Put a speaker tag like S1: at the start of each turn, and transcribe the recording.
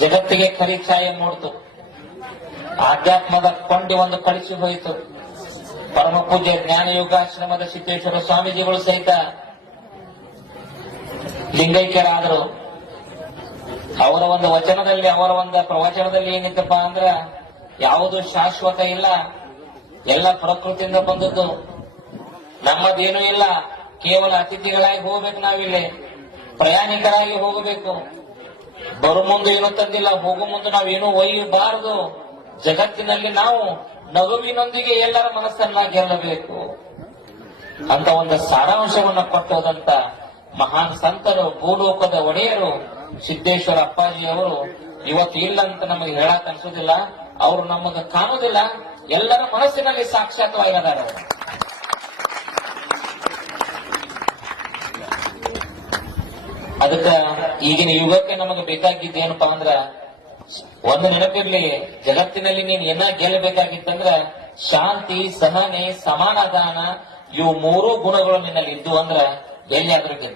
S1: ಜಗತ್ತಿಗೆ ಕರಿ ಛಾಯೆ ಮೂಡ್ತು ಆಧ್ಯಾತ್ಮದ ಕೊಂಡಿ ಒಂದು ಕಳಿಸಿ ಹೋಯಿತು. ಪರಮ ಪೂಜ್ಯ ಜ್ಞಾನ ಯೋಗಾಶ್ರಮದ ಸಿದ್ದೇಶ್ವರ ಸ್ವಾಮೀಜಿಗಳು ಸಹಿತ ಲಿಂಗೈಕ್ಯರಾದರು. ಅವರ ಒಂದು ವಚನದಲ್ಲಿ, ಅವರ ಒಂದು ಪ್ರವಚನದಲ್ಲಿ ಏನಿತ್ತಪ್ಪ ಅಂದ್ರ, ಯಾವುದು ಶಾಶ್ವತ ಇಲ್ಲ, ಎಲ್ಲ ಪ್ರಕೃತಿಯಿಂದ ಬಂದದ್ದು. ನಮ್ಮದೇನೂ ಇಲ್ಲ, ಕೇವಲ ಅತಿಥಿಗಳಾಗಿ ಹೋಗ್ಬೇಕು ನಾವಿಲ್ಲಿ, ಪ್ರಯಾಣಿಕರಾಗಿ ಹೋಗಬೇಕು. ಬರು ಮುಂದೆ ಏನೂ ತಂದಿಲ್ಲ, ಹೋಗು ಮುಂದೆ ನಾವೇನು ಒಯ್ಯಬಾರದು. ಜಗತ್ತಿನಲ್ಲಿ ನಾವು ನಗುವಿನೊಂದಿಗೆ ಎಲ್ಲರ ಮನಸ್ಸನ್ನ ಗೆಲ್ಲಬೇಕು ಅಂತ ಒಂದು ಸಾರಾಂಶವನ್ನ ಕೊಟ್ಟೋದಂತ ಮಹಾನ್ ಸಂತರು, ಭೂಲೋಕದ ಒಡೆಯರು ಸಿದ್ದೇಶ್ವರ ಅಪ್ಪಾಜಿ ಅವರು ಇವತ್ತು ಇಲ್ಲ ಅಂತ ನಮಗೆ ಹೇಳಕ್ ಅನ್ಸೋದಿಲ್ಲ. ಅವರು ನಮಗೆ ಕಾಣುವುದಿಲ್ಲ ಎಲ್ಲರ ಮನಸ್ಸಿನಲ್ಲಿ ಸಾಕ್ಷಾತ್ವಾಗಿದ್ದಾರೆ ಅವರು. ಅದಕ್ಕ ಈಗಿನ ಯುಗಕ್ಕೆ ನಮಗೆ ಬೇಕಾಗಿದ್ದು ಏನಪ್ಪಾ ಅಂದ್ರ, ಒಂದು ನೆನಪಿರ್ಲಿ, ಜಗತ್ತಿನಲ್ಲಿ ನೀನ್ ಏನ ಗೆಲ್ಲಬೇಕಾಗಿತ್ತಂದ್ರ, ಶಾಂತಿ, ಸಹನೆ ಸಮಾಧಾನ ಇವು ಮೂರು ಗುಣಗಳು ನಿನ್ನಲ್ಲಿ ಇದ್ದು ಅಂದ್ರ ಎಲ್ಲಿಯಾದ್ರೂ